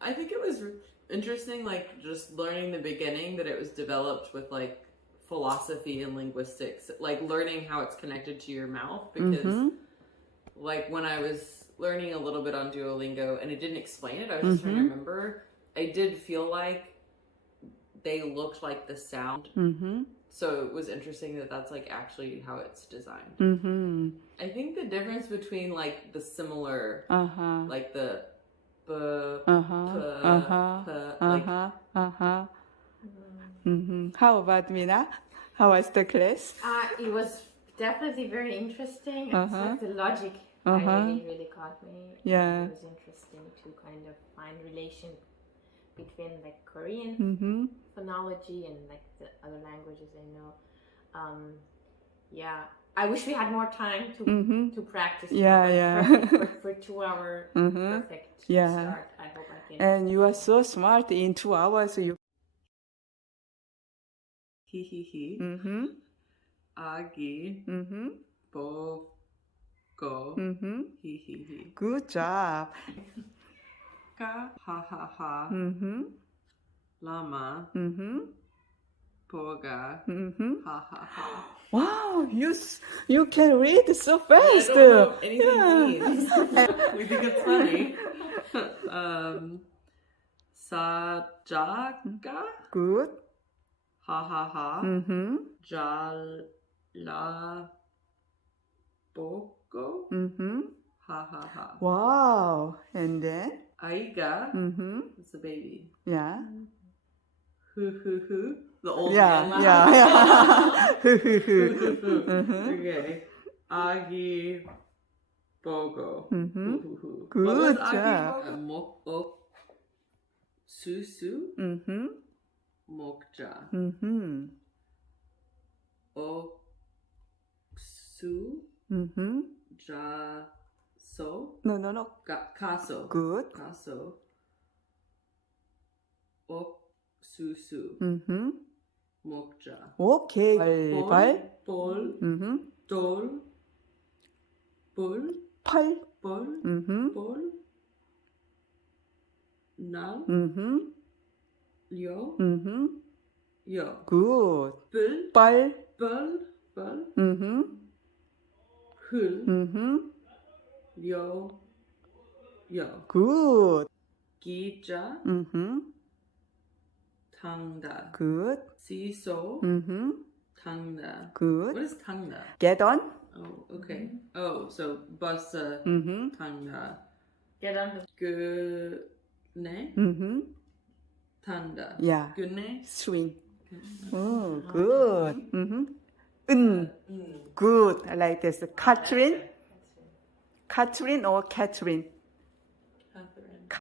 I think it was interesting, like just learning the beginning that it was developed with like philosophy and linguistics, like learning how it's connected to your mouth. Because like when I was learning a little bit on Duolingo and it didn't explain it, I was just trying to remember, I did feel like they looked like the sound. So it was interesting that that's like actually how it's designed. I think the difference between like the similar, like the b, like. How about Mina? How was the class? It was definitely very interesting. It's like the logic really caught me. Yeah. It was interesting to kind of find relation between like Korean phonology and like the other languages I know. Yeah, I wish we had more time to practice. For 2 hours, perfect start. I hope I can. And you are so smart. In 2 hours, you. 히히히. 아기. 보고. 히히히. Good job. 까 하하하. 라마. 보가. 하하하. Wow, you can read so fast. I don't know what anything means. We think it's funny. 사자가. Good. 하하하. 잘라 보고. 하하하. Wow. And then? 아이가. It's a baby. Yeah. 흐흐흐. The old Yeah, man laugh. yeah. Okay. 아기 보고. Good job. 수수. 먹자. 옥수. 자소. No. 가소. Good. 가소. 옥수수. 먹자. Okay. 발. 볼. 돌. 볼. 팔. 볼. 볼. 날. 요. 요. Good. 뿔. 빨. 뻘. 뻘. 흘. 요. 요. Good. 기자. 탕다. Good. 시소. 탕다. Good. What is 탕다? Get on. Oh, okay. Oh, so bus 탕다. Get on the 그네. 탕다. Yeah. 그네. Swing. Oh, good. Good. I like this. Catherine. Catherine or Catherine?